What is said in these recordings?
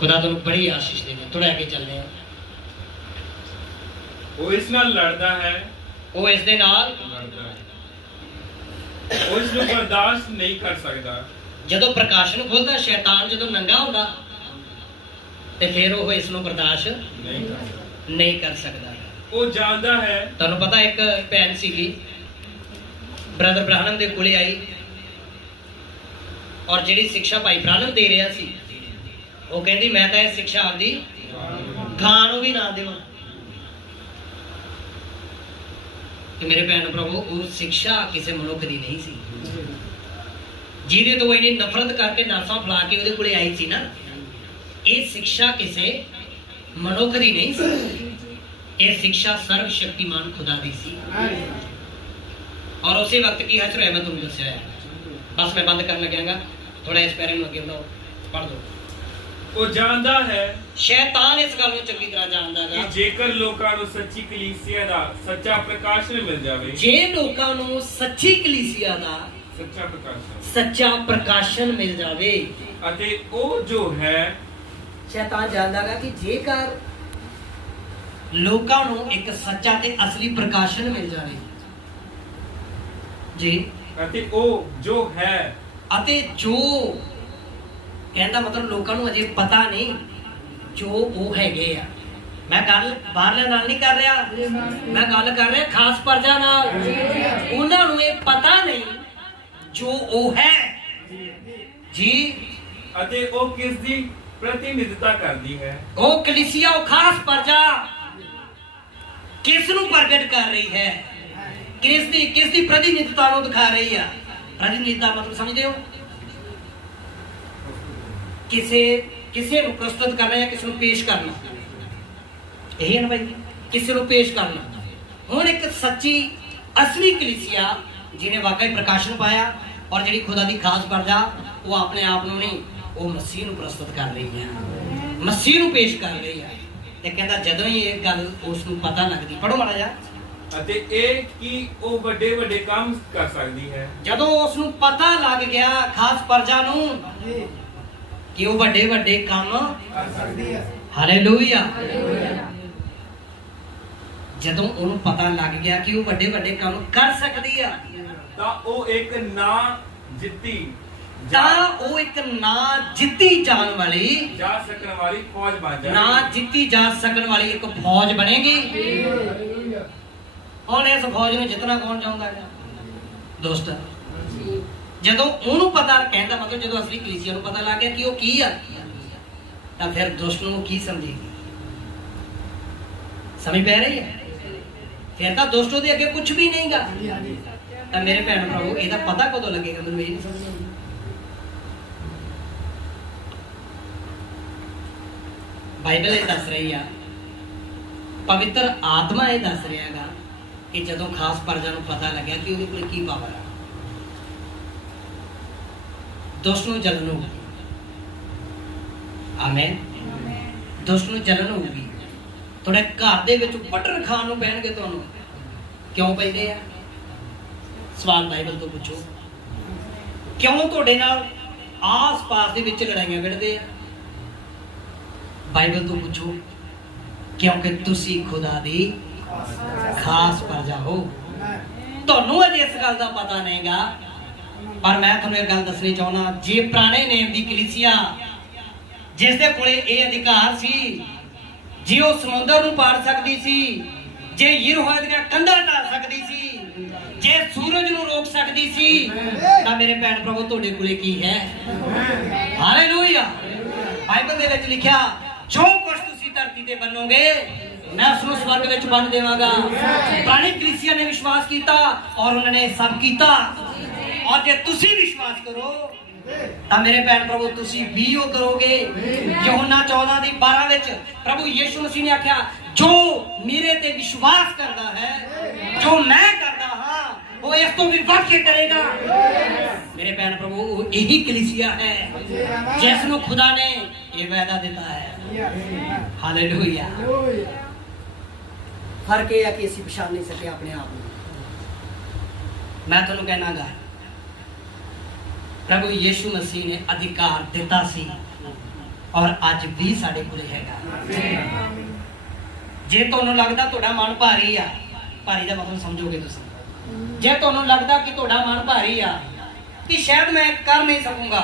ਖੁਦਾ ਤੁਹਾਨੂੰ ਬੜੀ ਆਸ਼ੀਸ਼ ਦੇਵੇ ਥੋੜਾ ਅੱਗੇ ਚੱਲਦੇ ਹਾਂ ਉਹ ਇਸ ਨਾਲ ਲੜਦਾ ਹੈ। ਉਹ ਇਸ ਦੇ ਨਾਲ ਲੜਦਾ ਹੈ। ਉਹ ਇਸ ਨੂੰ ਬਰਦਾਸ਼ਤ ਨਹੀਂ ਕਰ ਸਕਦਾ। ਜਦੋਂ ਪ੍ਰਕਾਸ਼ਨ ਖੁੱਲਦਾ ਸ਼ੈਤਾਨ ਜਦੋਂ ਨੰਗਾ ਹੁੰਦਾ ਤੇ ਫਿਰ ਉਹ ਇਸ ਨੂੰ ਬਰਦਾਸ਼ਤ ਨਹੀਂ ਕਰ ਸਕਦਾ। ਨਹੀਂ ਕਰ ਸਕਦਾ। ਉਹ ਜਾਣਦਾ ਹੈ। ਤੁਹਾਨੂੰ ਪਤਾ ਇੱਕ ਭੈਣ ਸੀਗੀ ਬ੍ਰਦਰ ਬ੍ਰਾਹਨਮ ਦੇ ਕੋਲੇ ਆਈ ਔਰ ਜਿਹੜੀ ਸਿੱਖਿਆ ਭਾਈ ਬ੍ਰਾਹਨਮ ਦੇ ਰਿਹਾ ਸੀ ਉਹ ਕਹਿੰਦੀ, ਮੈਂ ਤਾਂ ਇਹ ਸਿੱਖਿਆ ਆਪਦੀ ਗਾਂ ਨੂੰ ਵੀ ਨਾ ਦੇਵਾਂ। ਕਿ ਮੇਰੇ ਭੈਣ ਪ੍ਰਭੂ ਉਹ ਸਿੱਖਿਆ ਕਿਸੇ ਮਨੁੱਖ ਦੀ ਨਹੀਂ ਸੀ। ਜਿਹਦੇ ਤੋਂ ਇਹਨੇ ਨਫ਼ਰਤ ਕਰਕੇ ਨਾਸਾਂ ਫਲਾ ਕੇ ਉਹਦੇ ਕੋਲੇ ਆਈ ਸੀ ਨਾ, ਇਹ ਸਿੱਖਿਆ ਕਿਸੇ ਮਨੁੱਖ ਦੀ ਨਹੀਂ ਸੀ। ਇਹ ਸਿੱਖਿਆ ਸਰਵ ਸ਼ਕਤੀਮਾਨ ਖੁਦਾ ਦੀ ਸੀ। ਔਰ ਉਸੇ ਵਕਤ ਕੀ ਹਸ਼ਰ ਹੈ ਮੈਂ ਤੁਹਾਨੂੰ ਦੱਸਿਆ ਹੈ। ਬਸ ਮੈਂ ਬੰਦ ਕਰਨ ਲੱਗਿਆਗਾ। ਥੋੜਾ ਇਸ ਪੈਰੇ ਨੂੰ ਅੱਗੇ ਵਧਾਓ। ਪੜ੍ਹ ਦਿਓ ਉਹ ਜਾਣਦਾ ਹੈ ਸ਼ੈਤਾਨ ਇਸ ਗੱਲ ਨੂੰ ਚੰਗੀ ਤਰ੍ਹਾਂ ਜਾਣਦਾ ਕਿ ਹੈਗਾ ਜੇਕਰ ਲੋਕਾਂ ਨੂੰ ਸੱਚੀ ਕਲੀਸਿਆ ਦਾ ਸੱਚਾ ਪ੍ਰਕਾਸ਼ਨ ਮਿਲ ਜਾਵੇ ਜੇ ਲੋਕਾਂ ਨੂੰ ਸੱਚੀ ਕਲੀਸਿਆ ਦਾ ਸੱਚਾ ਪ੍ਰਕਾਸ਼ਨ ਸੱਚਾ ਪ੍ਰਕਾਸ਼ਨ ਮਿਲ ਜਾਵੇ। ਅਤੇ ਉਹ ਜੋ ਹੈ ਸ਼ੈਤਾਨ ਜਾਣਦਾਗਾ ਕਿ ਜੇਕਰ ਲੋਕਾਂ ਨੂੰ ਇੱਕ ਸੱਚਾ ਤੇ ਅਸਲੀ ਪ੍ਰਕਾਸ਼ਨ ਮਿਲ ਜਾਵੇ। ਜੀ। ਅਤੇ ਉਹ ਜੋ ਹੈ ਅਤੇ ਜੋ ਕਹਿੰਦਾ ਮਤਲਬ ਲੋਕਾਂ ਨੂੰ ਅਜੇ ਪਤਾ ਨਹੀਂ ਜੋ ਉਹ ਹੈਗੇ ਆ। ਮੈਂ ਗੱਲ ਬਾਹਰਲੇ ਨਾਲ ਨਹੀਂ ਕਰ ਰਿਹਾ। ਮੈਂ ਗੱਲ ਕਰ ਰਿਹਾ ਖਾਸ ਪਰਜਾ ਨਾਲ। ਉਹਨਾਂ ਨੂੰ ਇਹ ਪਤਾ ਨਹੀਂ ਜੋ ਉਹ ਹੈ। ਜੀ। ਅਤੇ ਉਹ ਕਿਸ ਦੀ ਪ੍ਰਤੀਨਿਧਤਾ ਕਰਦੀ ਹੈ? ਉਹ ਕਲੀਸਿਆ ਉਹ ਖਾਸ ਪਰਜਾ। ਕਿਸ ਨੂੰ ਪ੍ਰਗਟ ਕਰ ਰਹੀ ਹੈ? ਕਿਸ ਦੀ ਕਿਸ ਦੀ ਪ੍ਰਤੀਨਿਧਤਾ ਨੂੰ ਦਿਖਾ ਰਹੀ ਆ? ਪ੍ਰਤੀਨਿਧਤਾ ਮਤਲਬ ਸਮਝਦੇ ਹੋ? ਕਿਸੇ ਕਿਸੇ ਨੂੰ ਪ੍ਰਸਤੁਤ ਕਰਨਾ ਜਾਂ ਕਿਸੇ ਨੂੰ ਪੇਸ਼ ਕਰਨਾ। ਇਹ ਹੈ ਨਾ ਭਾਈ ਕਿਸੇ ਨੂੰ ਪੇਸ਼ ਕਰਨਾ। ਹੁਣ ਇੱਕ ਸੱਚੀ ਅਸਲੀ ਕਲੀਸਿਆ ਜਿਹਨੇ ਵਾਕਈ ਪ੍ਰਕਾਸ਼ਨ ਪਾਇਆ ਔਰ ਜਿਹੜੀ ਖੁਦਾ ਦੀ ਖਾਸ ਪਰਜਾ ਉਹ ਆਪਣੇ ਆਪ ਨੂੰ ਨਹੀਂ ਉਹ ਮਸੀਹ ਨੂੰ ਪ੍ਰਸਤੁਤ ਕਰ ਰਹੀ ਹੈ। ਮਸੀਹ ਨੂੰ ਪੇਸ਼ ਕਰ ਰਹੀ ਹੈ। ਤੇ ਕਹਿੰਦਾ ਜਦੋਂ ਹੀ ਇਹ ਗੱਲ ਉਸ ਨੂੰ ਪਤਾ ਲੱਗਦੀ ਪੜੋ ਮਾੜਾ ਜਾ ਅਤੇ ਇਹ ਕਿ ਉਹ ਵੱਡੇ ਵੱਡੇ ਕੰਮ ਕਰ ਸਕਦੀ ਹੈ? ਜਦੋਂ ਉਸ ਨੂੰ ਪਤਾ ਲੱਗ ਗਿਆ ਖਾਸ ਪਰਜਾ ਨੂੰ ਕਿ ਉਹ ਵੱਡੇ ਵੱਡੇ ਕੰਮ ਕਰ ਸਕਦੀ ਹੈ ਹਾਲੇਲੂਇਆ। ਜਦੋਂ ਉਹਨੂੰ ਪਤਾ ਲੱਗ ਗਿਆ ਕਿ ਉਹ ਵੱਡੇ ਵੱਡੇ ਕੰਮ ਕਰ ਸਕਦੀ ਆ ਤਾਂ ਉਹ ਇੱਕ ਨਾ ਜਿੱਤੀ ਤਾਂ ਉਹ ਇੱਕ ਨਾ ਜਿੱਤੀ ਜਾਣ ਵਾਲੀ ਜਾ ਸਕਣ ਵਾਲੀ ਫੌਜ ਬਣ ਜਾਵੇ ਨਾ ਜਿੱਤੀ ਜਾ ਸਕਣ ਵਾਲੀ ਇੱਕ ਫੌਜ ਬਣੇਗੀ। ਹੁਣ ਇਸ ਫੌਜ ਨੂੰ ਜਿੱਤਣਾ ਕੌਣ ਚਾਹੁੰਦਾ ਹੈ? ਦੋਸਤ ਜਦੋਂ ਉਹਨੂੰ ਪਤਾ ਕਹਿੰਦਾ ਮਤਲਬ ਜਦੋਂ ਅਸਲੀ ਕਲੀਸਿਆ ਨੂੰ ਪਤਾ ਲੱਗ ਗਿਆ ਕਿ ਉਹ ਕੀ ਆ, ਤਾਂ ਫਿਰ ਦੁਸ਼ਟ ਨੂੰ ਕੀ ਸਮਝੇਗੀ? ਸਮਝ ਪੈ ਰਹੀ ਹੈ? ਫਿਰ ਤਾਂ ਦੁਸ਼ਟ ਉਹਦੇ ਅੱਗੇ ਕੁਝ ਵੀ ਨਹੀਂਗਾ। ਤਾਂ ਮੇਰੇ ਭੈਣ ਭਰਾਵੋ, ਇਹਦਾ ਪਤਾ ਕਦੋਂ ਲੱਗੇਗਾ ਮੈਨੂੰ ਇਹ? ਨਹੀਂ ਸਮਝ ਆਉਂਦੀ ਬਾਈਬਲ ਇਹ ਦੱਸ ਰਹੀ ਆ, ਪਵਿੱਤਰ ਆਤਮਾ ਇਹ ਦੱਸ ਰਿਹਾ ਹੈਗਾ ਕਿ ਜਦੋਂ ਖਾਸ ਪਰਜਾ ਨੂੰ ਪਤਾ ਲੱਗਿਆ ਕਿ ਉਹਦੇ ਕੋਲ ਕੀ ਪਾਵਰ ਆ। ਨੂੰ ਜਲਨ ਹੋਊਗੀ ਆਮੇਨ। ਦੁਸ਼ਟ ਨੂੰ ਜਲਨ ਹੋਊਗੀ ਤੁਹਾਡੇ ਘਰ ਦੇ ਵਿੱਚ ਬਟਰ ਖਾਣ ਨੂੰ ਪੈਣਗੇ ਤੁਹਾਨੂੰ। ਕਿਉਂ ਪੈਂਦੇ ਆ? ਸਵਾਲ ਬਾਈਬਲ ਤੋਂ ਪੁੱਛੋ। ਕਿਉਂ ਤੁਹਾਡੇ ਨਾਲ ਆਸ-ਪਾਸ ਦੇ ਵਿੱਚ ਲੜਾਈਆਂ ਵਿੜਦੇ ਆ? ਬਾਈਬਲ ਤੋਂ ਪੁੱਛੋ। ਕਿਉਂਕਿ ਤੁਸੀਂ ਖੁਦਾ ਦੀ ਖਾਸ ਪਰਜਾ ਹੋ। ਤੁਹਾਨੂੰ ਅਜੇ ਇਸ ਗੱਲ ਦਾ ਪਤਾ ਨਹੀਂਗਾ ਪਰ ਮੈਂ ਤੁਹਾਨੂੰ ਇਹ ਗੱਲ ਦੱਸਣੀ ਚਾਹੁੰਦਾ, ਜੇ ਪੁਰਾਣੇ ਨੇਮ ਦੀ ਕਲੀਸਿਆ ਜਿਸ ਦੇ ਕੋਲੇ ਇਹ ਅਧਿਕਾਰ ਸੀ, ਜੇ ਉਹ ਸਮੁੰਦਰ ਨੂੰ ਪਾਰ ਸਕਦੀ ਸੀ, ਜੇ ਯਰੋਹਾ ਦੀਆਂ ਕੰਧਾਂ ਢਾ ਸਕਦੀ ਸੀ, ਜੇ ਸੂਰਜ ਨੂੰ ਰੋਕ ਸਕਦੀ ਸੀ, ਤਾਂ ਮੇਰੇ ਭੈਣ ਪ੍ਰਭੂ ਤੁਹਾਡੇ ਕੋਲੇ ਕੀ ਹੈ? ਹਾਲੇਲੂਇਆ ਬਾਈਬਲ ਦੇ ਵਿੱਚ ਲਿਖਿਆ, ਜੋ ਕੁਝ ਤੁਸੀਂ ਧਰਤੀ ਤੇ ਬੰਨੋਗੇ, ਮੈਂ ਉਸ ਨੂੰ ਸਵਰਗ ਵਿੱਚ ਬੰਨ ਦੇਵਾਂਗਾ। ਪੁਰਾਣੀ ਕਲੀਸਿਆ ਨੇ ਵਿਸ਼ਵਾਸ ਕੀਤਾ ਔਰ ਉਹਨਾਂ ਨੇ ਸਭ ਕੀਤਾ। ਔਰ ਜੇ ਤੁਸੀਂ ਵਿਸ਼ਵਾਸ ਕਰੋ ਤਾਂ ਮੇਰੇ ਭੈਣ ਪ੍ਰਭੂ ਤੁਸੀਂ ਵੀ ਉਹ ਕਰੋਗੇ ਯੋਹਨਾ 14 ਦੀ 12 ਵਿੱਚ ਪ੍ਰਭੂ ਯੀਸ਼ੂ ਮਸੀਹ ਨੇ ਆਖਿਆ ਜੋ ਮੇਰੇ ਤੇ ਵਿਸ਼ਵਾਸ ਕਰਦਾ ਹੈ ਜੋ ਮੈਂ ਕਰਦਾ ਹਾਂ ਉਹ ਇਸ ਤੋਂ ਵੀ ਵੱਧ ਕੇ ਕਰੇਗਾ ਮੇਰੇ ਭੈਣ ਪ੍ਰਭੂ ਉਹ ਇਹੀ ਕਲੀਸਿਆ ਹੈ ਜਿਸ ਨੂੰ ਖੁਦਾ ਨੇ ਇਹ ਵਾਅਦਾ ਦਿੱਤਾ ਹੈ ਹਾਲੇਲੂਇਆ ਫ਼ਰਕ ਇਹ ਹੈ ਕਿ ਅਸੀਂ ਪਛਾਣ ਨਹੀਂ ਸਕੇ ਆਪਣੇ ਆਪ ਨੂੰ ਮੈਂ ਤੁਹਾਨੂੰ ਕਹਿਣਾਗਾ ਪ੍ਰਭੂ ਯੀਸ਼ੂ ਮਸੀਹ ਨੇ ਅਧਿਕਾਰ ਦਿੱਤਾ ਸੀ ਔਰ ਅੱਜ ਵੀ ਸਾਡੇ ਕੋਲ ਹੈਗਾ। ਜੇ ਤੁਹਾਨੂੰ ਲੱਗਦਾ ਤੁਹਾਡਾ ਮਨ ਭਾਰੀ ਆ ਭਾਰੀ ਦਾ ਮਤਲਬ ਸਮਝੋਗੇ ਤੁਸੀਂ। ਜੇ ਤੁਹਾਨੂੰ ਲੱਗਦਾ ਕਿ ਤੁਹਾਡਾ ਮਨ ਭਾਰੀ ਆ ਕਿ ਸ਼ਾਇਦ ਮੈਂ ਕਰ ਨਹੀਂ ਸਕੂੰਗਾ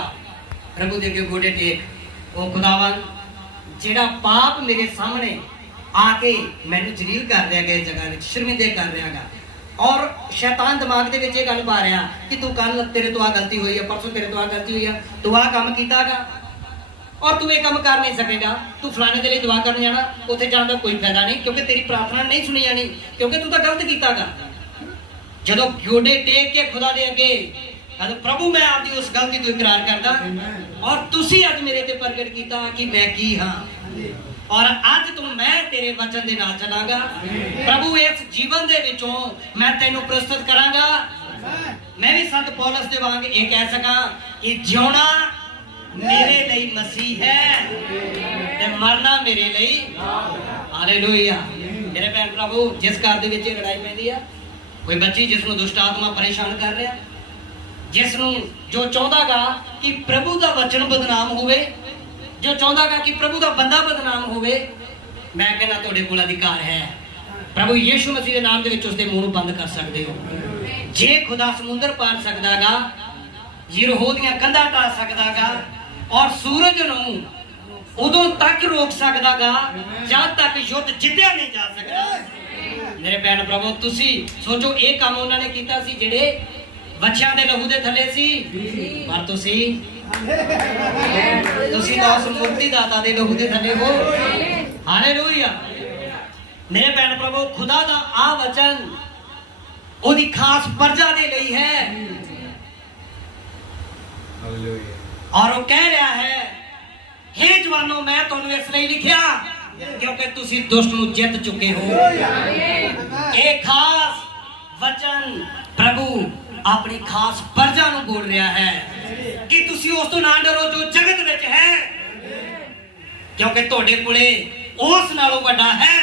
ਪ੍ਰਭੂ ਦੇ ਅੱਗੇ ਗੋਡੇ ਟੇਕ। ਉਹ ਖੁਦਾਵੰ ਜਿਹੜਾ ਪਾਪ ਮੇਰੇ ਸਾਹਮਣੇ ਆ ਕੇ ਮੈਨੂੰ ਜਲੀਲ ਕਰ ਰਿਹਾ ਗਿਆ ਜਗ੍ਹਾ ਵਿੱਚ ਸ਼ਰਮਿੰਦੇ ਕਰ ਰਿਹਾਗਾ ਔਰ ਸ਼ੈਤਾਨ ਦਿਮਾਗ ਦੇ ਵਿੱਚ ਇਹ ਗੱਲ ਪਾ ਰਿਹਾ ਕਿ ਤੂੰ ਕੱਲ ਤੇਰੇ ਤੋਂ ਆ ਗਲਤੀ ਹੋਈ ਹੈ ਪਰਸੋਂ ਤੇਰੇ ਤੋਂ ਆ ਗਲਤੀ ਹੋਈ ਹੈ ਤੂੰ ਆ ਕੰਮ ਕੀਤਾਗਾ ਔਰ ਤੂੰ ਇਹ ਕੰਮ ਕਰ ਨਹੀਂ ਸਕੇਗਾ। ਤੂੰ ਫਲਾਣੇ ਦੇ ਲਈ ਦੁਆ ਕਰਨ ਜਾਣਾ ਉੱਥੇ ਜਾਣ ਦਾ ਕੋਈ ਫਾਇਦਾ ਨਹੀਂ ਕਿਉਂਕਿ ਤੇਰੀ ਪ੍ਰਾਰਥਨਾ ਨਹੀਂ ਸੁਣੀ ਜਾਣੀ ਕਿਉਂਕਿ ਤੂੰ ਤਾਂ ਗਲਤ ਕੀਤਾਗਾ। ਜਦੋਂ ਗੋਡੇ ਟੇਕ ਕੇ ਖੁਦਾ ਦੇ ਅੱਗੇ ਅਦ ਪ੍ਰਭੂ ਮੈਂ ਆਪਦੀ ਉਸ ਗਲਤੀ ਤੋਂ ਇਕਰਾਰ ਕਰਦਾ ਔਰ ਤੁਸੀਂ ਅੱਜ ਮੇਰੇ ਤੇ ਪ੍ਰਗਟ ਕੀਤਾ ਕਿ ਮੈਂ ਕੀ ਹਾਂ? ਔਰ ਅੱਜ ਤੋਂ ਮੈਂ ਤੇਰੇ ਵਚਨ ਦੇ ਨਾਲ ਚੱਲਾਂਗਾ। ਪ੍ਰਭੂ, ਇਸ ਜੀਵਨ ਦੇ ਵਿੱਚੋਂ ਮੈਂ ਤੈਨੂੰ ਪ੍ਰਸਤੁਤ ਕਰਾਂਗਾ। ਮੈਂ ਵੀ ਸੰਤ ਪੌਲਸ ਦੇ ਵਾਂਗ ਇਹ ਕਹਿ ਸਕਾਂ ਕਿ ਜਿਉਣਾ ਮੇਰੇ ਲਈ ਮਸੀਹ ਹੈ ਤੇ ਮਰਨਾ ਮੇਰੇ ਲਈ ਹਾਲੇਲੂਇਆ। ਮੇਰੇ ਭੈਣ ਪ੍ਰਭੂ, ਜਿਸ ਘਰ ਦੇ ਵਿੱਚ ਇਹ ਲੜਾਈ ਪੈਂਦੀ ਆ, ਕੋਈ ਬੱਚੀ ਜਿਸ ਨੂੰ ਦੁਸ਼ਟ ਆਤਮਾ ਪਰੇਸ਼ਾਨ ਕਰ ਰਿਹਾ, ਜਿਸ ਨੂੰ ਜੋ ਚਾਹੁੰਦਾਗਾ ਕਿ ਪ੍ਰਭੂ ਦਾ ਵਚਨ ਬਦਨਾਮ ਹੋਵੇ ਜੋ ਚਾਹੁੰਦਾਗਾ ਕਿ ਪ੍ਰਭੂ ਦਾ ਬੰਦਾ ਬਦਨਾਮ ਹੋਵੇ, ਮੈਂ ਕਹਿੰਦਾ ਤੁਹਾਡੇ ਕੋਲ ਅਧਿਕਾਰ ਹੈ। ਪ੍ਰਭੂ ਯੀਸ਼ੂ ਮਸੀਹ ਦੇ ਨਾਮ ਦੇ ਵਿੱਚ ਉਸ ਮੂੰਹ ਨੂੰ ਬੰਦ ਕਰ ਸਕਦੇ ਹੋ। ਜੇ ਖੁਦਾ ਸਮੁੰਦਰ ਪਾਰ ਸਕਦਾਗਾ ਯਰਹੋ ਦੀਆਂ ਕੰਧਾਂ ਢਾ ਸਕਦਾਗਾ ਔਰ ਸੂਰਜ ਨੂੰ ਉਦੋਂ ਤੱਕ ਰੋਕ ਸਕਦਾਗਾ ਜਦ ਤੱਕ ਯੁੱਧ ਜਿੱਤਿਆ ਨਹੀਂ ਜਾ ਸਕਦਾ। ਮੇਰੇ ਭੈਣ ਪ੍ਰਭੂ ਤੁਸੀਂ ਸੋਚੋ, ਇਹ ਕੰਮ ਉਹਨਾਂ ਨੇ ਕੀਤਾ ਸੀ ਜਿਹੜੇ ਬੱਚਿਆਂ ਦੇ ਲਹੂ ਦੇ ਥੱਲੇ ਸੀ? ਪਰ ਤੁਸੀਂ ਤੁਸੀਂ ਤਾਂ ਉਸ ਮੁਕਤੀ ਦਾਤਾ ਦੇ ਲਹੂ ਦੇ ਥੱਲੇ ਹੋ। ਹਾਲੇਲੂਇਆ। ਮੇਰੇ ਭੈਣ ਪ੍ਰਭੂ ਖੁਦਾ ਦਾ ਆ ਵਚਨ ਉਹਦੀ ਖਾਸ ਪਰਜਾ ਦੇ ਲਈ ਹੈ। ਔਰ ਉਹ ਕਹਿ ਰਿਹਾ ਹੈ हे ਜਵਾਨੋ ਮੈਂ ਤੁਹਾਨੂੰ ਇਸ ਲਈ ਲਿਖਿਆ ਕਿਉਂਕਿ ਤੁਸੀਂ ਦੁਸ਼ਟ ਨੂੰ ਜਿੱਤ ਚੁੱਕੇ ਹੋ। ਇਹ ਖਾਸ ਵਚਨ ਪ੍ਰਭੂ ਆਪਣੀ ਖਾਸ ਪਰਜਾ ਨੂੰ ਬੋਲ ਰਿਹਾ ਹੈ। ਕਿ ਤੁਸੀਂ ਉਸ ਤੋਂ ਨਾ ਡਰੋ ਜੋ ਜਗਤ ਵਿੱਚ ਹੈ? ਕਿਉਂਕਿ ਤੁਹਾਡੇ ਕੋਲੇ ਉਸ ਨਾਲੋਂ ਵੱਡਾ ਹੈ।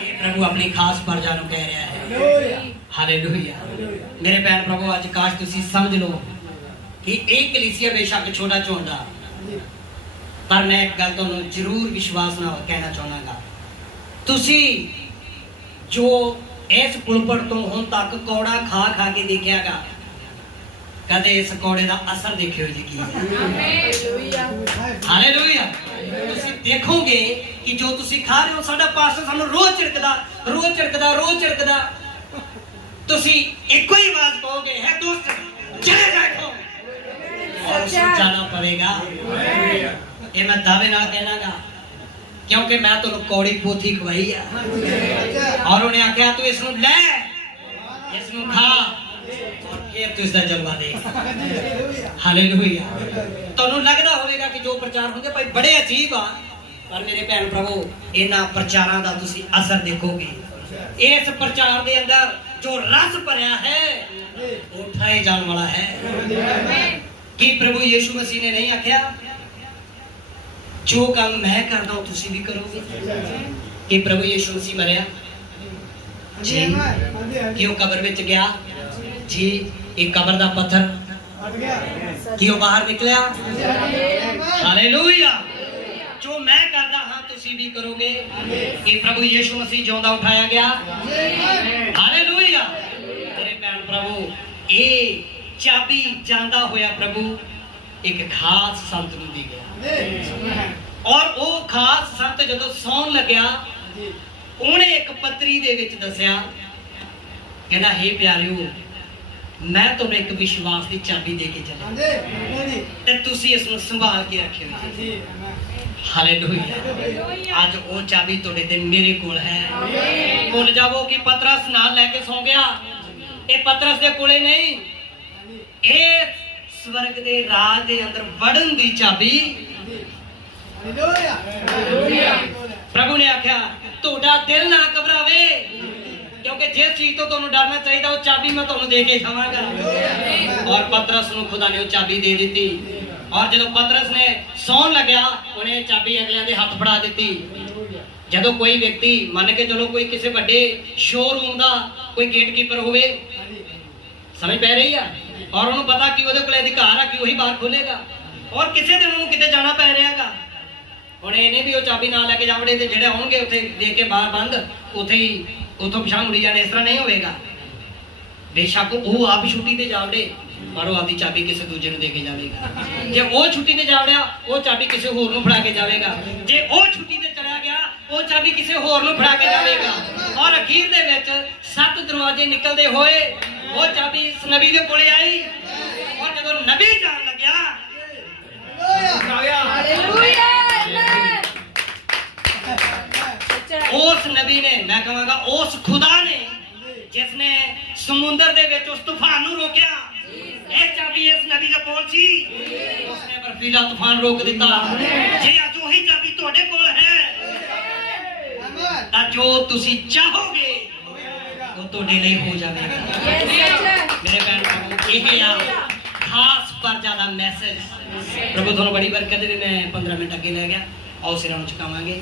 ਇਹ ਪ੍ਰਭੂ ਆਪਣੀ ਖਾਸ ਪਰਜਾ ਨੂੰ ਕਹਿ ਰਿਹਾ ਹੈ। ਹਾਲੇਲੂਇਆ ਮੇਰੇ ਭੈਣ ਪ੍ਰਭੂ, ਅੱਜ ਕਾਸ਼ ਤੁਸੀਂ ਸਮਝ ਲਓ ਕਿ ਇਹ ਕਲੀਸਿਆ ਬੇਸ਼ੱਕ ਛੋਟਾ ਚੋਂਦਾ ਪਰ ਮੈਂ ਇੱਕ ਗੱਲ ਤੁਹਾਨੂੰ ਜ਼ਰੂਰ ਵਿਸ਼ਵਾਸ ਨਾਲ ਕਹਿਣਾ ਚਾਹਾਂਗਾ ਤੁਸੀਂ ਜੋ ਇਸ ਪੁਲਪੜ ਤੋਂ ਹੁਣ ਤੱਕ ਕੌੜਾ ਖਾ ਖਾ ਕੇ ਦੇਖਿਆਗਾ। ਕਦੇ ਇਸ ਕੌੜੇ ਦਾ ਅਸਰ ਦੇਖਿਓ ਜੀ ਕੀ ਹੈ। ਹਾਲੇਲੂਇਆ। ਤੁਸੀਂ ਦੇਖੋਗੇ ਕਿ ਜੋ ਤੁਸੀਂ ਖਾ ਰਹੇ ਹੋ ਸਾਡਾ ਪਾਸਟਰ ਸਾਨੂੰ ਰੋਜ਼ ਝਿੜਕਦਾ ਰੋਜ਼ ਝਿੜਕਦਾ ਰੋਜ਼ ਝਿੜਕਦਾ। ਤੁਸੀਂ ਇੱਕੋ ਹੀ ਆਵਾਜ਼ ਕਹੋਗੇ ਹੈ ਦੋਸਤ ਚਲੇ ਜਾਓ ਔਰ ਜਾਣਾ ਪਵੇਗਾ। ਇਹ ਮੈਂ ਦਾਅਵੇ ਨਾਲ ਕਹਿਣਾਗਾ ਕਿਉਂਕਿ ਮੈਂ ਤੁਹਾਨੂੰ ਕੌੜੀ ਪੋਥੀ ਖਵਾਈ ਆ। ਔਰ ਉਹਨੇ ਆਖਿਆ, ਤੂੰ ਇਸ ਨੂੰ ਲੈ ਇਸ ਨੂੰ ਖਾ ਔਰ ਤੂੰ ਇਸ ਦਾ ਜਲਵਾ ਦੇ ਹਾਲੇਲੂਇਆ। ਤੁਹਾਨੂੰ ਲੱਗਦਾ ਹੋਵੇਗਾ ਕਿ ਜੋ ਪ੍ਰਚਾਰ ਹੁੰਦੇ ਭਾਈ ਬੜੇ ਅਜੀਬ ਆ, ਪਰ ਮੇਰੇ ਭੈਣ ਪ੍ਰਭੂ ਇਹਨਾਂ ਪ੍ਰਚਾਰਾਂ ਦਾ ਤੁਸੀਂ ਅਸਰ ਦੇਖੋਗੇ। ਇਸ ਪ੍ਰਚਾਰ ਦੇ ਅੰਦਰ ਜੋ ਰਸ ਭਰਿਆ ਹੈ, ਉਹ ਉਠਾਏ ਜਾਣ ਵਾਲਾ ਹੈ। ਕੀ ਪ੍ਰਭੂ ਯੀਸ਼ੂ ਮਸੀਹ ਨੇ ਨਹੀਂ ਆਖਿਆ? ਜੋ ਕੰਮ ਮੈਂ ਕਰਦਾ ਹਾਂ ਤੁਸੀਂ ਵੀ ਕਰੋਗੇ। ਕਿ ਪ੍ਰਭੂ ਯੀਸ਼ੂ ਮਸੀਹ ਮਰਿਆ। ਜੀ। ਕਿ ਉਹ ਕਬਰ ਵਿੱਚ ਗਿਆ। ਜੀ ਇਹ ਕਬਰ ਦਾ ਪੱਥਰ। ਕਿ ਉਹ ਬਾਹਰ ਨਿਕਲਿਆ। ਹਾਲੇਲੂਇਆ। ਜੋ ਮੈਂ ਕਰਦਾ ਹਾਂ ਤੁਸੀਂ ਵੀ ਕਰੋਗੇ। ਕਿ ਪ੍ਰਭੂ ਯੀਸ਼ੂ ਮਸੀਹ ਜਿਉਂਦਾ ਉਠਾਇਆ ਗਿਆ। ਹਾਲੇਲੂਇਆ। ਤੇਰੇ ਭੈਣ ਪ੍ਰਭੂ ਇਹ ਚਾਬੀ ਜਾਂਦਾ ਹੋਇਆ ਪ੍ਰਭੂ। ਇੱਕ ਖਾਸ ਸੰਤ ਨੂੰ ਦੇ ਗਿਆ। ਔਰ ਉਹ ਖਾਸ ਸੰਤ ਜਦੋਂ ਸੌਣ ਲੱਗਿਆ ਉਹਨੇ ਇੱਕ ਪੱਤਰੀ ਦੇ ਵਿੱਚ ਦੱਸਿਆ ਕਹਿੰਦਾ हे ਪਿਆਰਿਓ ਮੈਂ ਤੁਹਾਨੂੰ ਇੱਕ ਵਿਸ਼ਵਾਸ ਦੀ ਚਾਬੀ ਦੇ ਕੇ ਚੱਲਿਆ। ਤੇ ਤੁਸੀਂ ਇਸ ਨੂੰ ਸੰਭਾਲ ਕੇ ਰੱਖਿਓ ਜੀ। ਹਾਲੇਲੂਇਆ। ਅੱਜ ਉਹ ਚਾਬੀ ਤੁਹਾਡੇ ਤੇ ਮੇਰੇ ਕੋਲ ਹੈ। ਭੁੱਲ ਜਾਵੋ ਕਿ ਪਤਰਸ ਨਾਲ ਲੈ ਕੇ ਸੌ ਗਿਆ। ਇਹ ਪਤਰਸ ਦੇ ਕੋਲੇ ਨਹੀਂ। ਇਹ ਸਵਰਗ ਦੇ ਰਾਜ ਦੇ ਅੰਦਰ ਵੜਨ ਦੀ ਚਾਬੀ। ਪ੍ਰਭੂ ਨੇ ਆਖਿਆ ਤੁਹਾਡਾ ਦਿਲ ਨਾ ਘਬਰਾਵੇ ਕਿਉਂਕਿ ਜਿਸ ਚੀਜ਼ ਤੋਂ ਤੁਹਾਨੂੰ ਡਰਨਾ ਚਾਹੀਦਾ ਉਹ ਚਾਬੀ ਮੈਂ ਤੁਹਾਨੂੰ ਦੇ ਕੇ ਜਾਵਾਂਗਾ। ਔਰ ਪਤਰਸ ਨੂੰ ਖੁਦਾ ਨੇ ਉਹ ਚਾਬੀ ਦੇ ਦਿੱਤੀ। ਔਰ ਜਦੋਂ ਪਤਰਸ ਨੇ ਸੌਣ ਲੱਗਿਆ ਉਹਨੇ ਚਾਬੀ ਅਗਲਿਆਂ ਦੇ ਹੱਥ ਫੜਾ ਦਿੱਤੀ। ਜਦੋਂ ਕੋਈ ਵਿਅਕਤੀ ਮੰਨ ਕੇ ਚਲੋ ਕੋਈ ਕਿਸੇ ਵੱਡੇ ਸ਼ੋਰੂਮ ਦਾ ਕੋਈ ਗੇਟਕੀਪਰ ਹੋਵੇ ਸਮਝ ਪੈ ਰਹੀ ਆ? ਔਰ ਉਹਨੂੰ ਪਤਾ ਕਿ ਉਹਦੇ ਕੋਲ ਅਧਿਕਾਰ ਆ, ਕਿ ਉਹੀ ਬਾਹਰ ਖੋਲੇਗਾ। ਔਰ ਕਿਸੇ ਦਿਨ ਉਹਨੂੰ ਕਿਤੇ ਜਾਣਾ ਪੈ ਰਿਹਾਗਾ। ਉਹ ਚਾਬੀ ਨਾਲ ਲੈ ਕੇ ਜਾਵੜੇ ਤੇ ਜਿਹੜੇ ਆਉਣਗੇ ਉੱਥੇ ਦੇਖ ਕੇ ਬਾਹਰ ਬੰਦ, ਉੱਥੇ ਹੀ ਉੱਥੋਂ ਪਿਛਾਂ ਮੁੜੀ ਜਾਣੇ, ਇਸ ਤਰ੍ਹਾਂ ਨਹੀਂ ਹੋਵੇਗਾ। ਬੇਸ਼ੱਕ ਉਹ ਆਪ ਛੁੱਟੀ ਤੇ ਜਾਵੜੇ, ਪਰ ਉਹ ਆਪਦੀ ਚਾਬੀ ਕਿਸੇ ਦੂਜੇ ਨੂੰ ਦੇ ਕੇ ਜਾਵੇਗਾ। ਜੇ ਉਹ ਛੁੱਟੀ ਤੇ ਜਾਵੜਿਆ, ਉਹ ਚਾਬੀ ਕਿਸੇ ਹੋਰ ਨੂੰ ਫੜਾ ਕੇ ਜਾਵੇਗਾ। ਜੇ ਉਹ ਛੁੱਟੀ ਤੇ ਚਲਾ ਗਿਆ, ਉਹ ਚਾਬੀ ਕਿਸੇ ਹੋਰ ਨੂੰ ਫੜਾ ਕੇ ਜਾਵੇਗਾ। ਔਰ ਅਖੀਰ ਦੇ ਵਿੱਚ ਸੱਤ ਦਰਵਾਜ਼ੇ ਨਿਕਲਦੇ ਹੋਏ ਉਹ ਚਾਬੀ ਇਸ ਨਬੀ ਦੇ ਕੋਲੇ ਆਈ। ਔਰ ਜਦੋਂ ਨਬੀ ਜਾਣ ਲੱਗਿਆ ਉਸ ਨਬੀ ਨੇ ਮੈਂ ਕਹਾਂਗਾ ਉਸ ਖੁਦਾ ਨੇ ਜਿਸ ਨੇ ਸਮੁੰਦਰ ਦੇ ਵਿੱਚ ਉਸ ਤੂਫਾਨ ਨੂੰ ਰੋਕਿਆ ਇਹ ਚਾਬੀ ਇਸ ਨਬੀ ਦੇ ਕੋਲ ਸੀ। ਉਸਨੇ ਬਰਫੀਲਾ ਤੂਫਾਨ ਰੋਕ ਦਿੱਤਾ। ਜੇ ਅੱਜ ਉਹੀ ਚਾਬੀ ਤੁਹਾਡੇ ਕੋਲ ਹੈ ਤਾਂ ਜੋ ਤੁਸੀਂ ਚਾਹੋਗੇ ਤੁਹਾਡੇ ਲਈ ਹੋ ਜਾਵੇਗਾ ਮੇਰੇ ਭੈਣ ਭਰਾਵੋ ਇਹ ਆ ਖਾਸ ਪਰਜਾ ਦਾ ਮੈਸੇਜ ਪ੍ਰਭੂ ਤੁਹਾਨੂੰ ਬੜੀ ਬਰਕਤ ਦੇ ਮੈਂ 15 ਮਿੰਟ ਅੱਗੇ ਲੈ ਗਿਆ ਆਓ ਸਿਰਾਂ ਨੂੰ ਝੁਕਾਵਾਂਗੇ